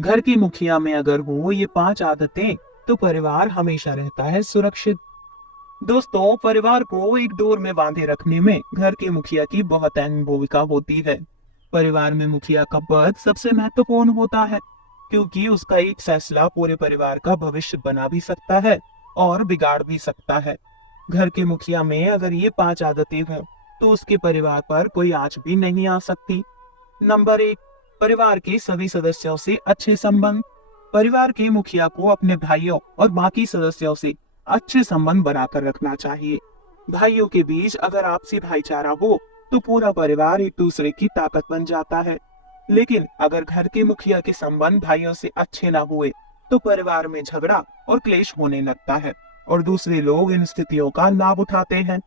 घर की मुखिया में अगर हो ये 5 आदतें तो परिवार हमेशा रहता है सुरक्षित। दोस्तों, परिवार को एक डोर में बांधे रखने में घर के मुखिया की बहुत अहम भूमिका होती है। परिवार में मुखिया का पद सबसे महत्वपूर्ण होता है, क्योंकि उसका एक फैसला पूरे परिवार का भविष्य बना भी सकता है और बिगाड़ भी सकता है। घर के मुखिया में अगर ये 5 आदतें हों, तो उसके परिवार पर कोई आंच भी नहीं आ सकती। नंबर 1, परिवार के सभी सदस्यों से अच्छे संबंध। परिवार के मुखिया को अपने भाइयों और बाकी सदस्यों से अच्छे संबंध बनाकर रखना चाहिए। भाइयों के बीच अगर आपसी भाईचारा हो तो पूरा परिवार एक दूसरे की ताकत बन जाता है। लेकिन अगर घर के मुखिया के संबंध भाइयों से अच्छे ना हुए तो परिवार में झगड़ा और क्लेश होने लगता है और दूसरे लोग इन स्थितियों का लाभ उठाते हैं।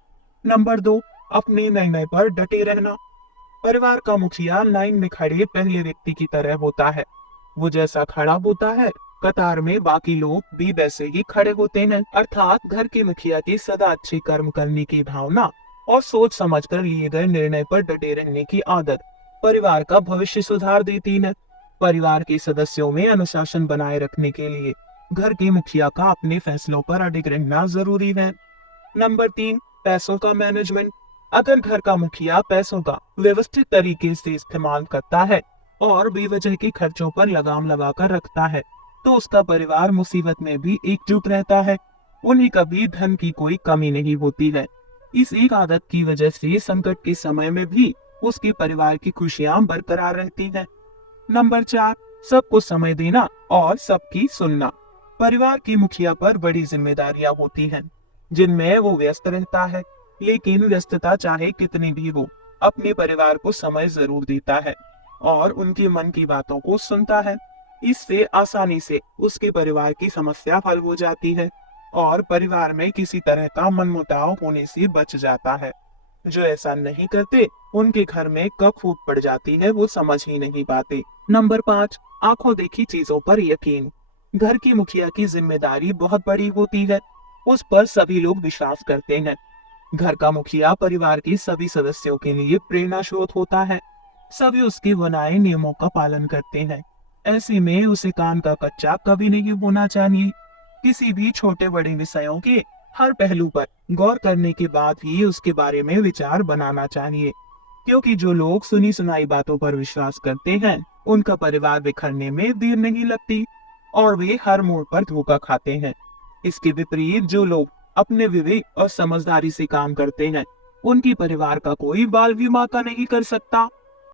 नंबर 2, अपने निर्णय पर डटे रहना। परिवार का मुखिया लाइन में खड़े पहले व्यक्ति की तरह होता है। वो जैसा खड़ा होता है, कतार में बाकी लोग भी वैसे ही खड़े होते हैं। अर्थात घर के मुखिया की सदा अच्छे कर्म करने की भावना और सोच समझकर लिए गए निर्णय पर डटे रहने की आदत परिवार का भविष्य सुधार देती है। परिवार के सदस्यों में अनुशासन बनाए रखने के लिए घर के मुखिया का अपने फैसलों पर अडिग रहना जरूरी है। नंबर 3, पैसों का मैनेजमेंट। अगर घर का मुखिया पैसों का व्यवस्थित तरीके से इस्तेमाल करता है और बेवजह के खर्चों पर लगाम लगाकर रखता है, तो उसका परिवार मुसीबत में भी एकजुट रहता है। उन्हें कभी धन की कोई कमी नहीं होती है। इस एक आदत की वजह से संकट के समय में भी उसके परिवार की खुशियां बरकरार रहती हैं। नंबर 4, सबको समय देना और सबकी सुनना। परिवार की मुखिया पर बड़ी जिम्मेदारियां होती हैं, जिनमें वो व्यस्त रहता है, लेकिन व्यस्तता चाहे कितनी भी हो, अपने परिवार को समय जरूर देता है और उनके मन की बातों को सुनता है। इससे आसानी से उसके परिवार की समस्या हल हो जाती है और परिवार में किसी तरह का मनमुटाव होने से बच जाता है। जो ऐसा नहीं करते, उनके घर में कब फूट पड़ जाती है वो समझ ही नहीं पाते। नंबर 5, आंखों देखी चीजों पर यकीन। घर की मुखिया की जिम्मेदारी बहुत बड़ी होती है, उस पर सभी लोग विश्वास करते हैं। घर का मुखिया परिवार के सभी सदस्यों के लिए प्रेरणा स्रोत होता है। सभी उसके बनाए नियमों का पालन करते हैं। ऐसे में उसे कान का कच्चा कभी नहीं होना चाहिए। किसी भी छोटे बड़े विषयों के हर पहलू पर गौर करने के बाद ही उसके बारे में विचार बनाना चाहिए, क्योंकि जो लोग सुनी सुनाई बातों पर विश्वास करते हैं, उनका परिवार बिखरने में देर नहीं लगती और वे हर मोड़ पर धोखा खाते हैं। इसके विपरीत जो लोग अपने विवेक और समझदारी से काम करते हैं, उनकी परिवार का कोई बाल भी माका नहीं कर सकता।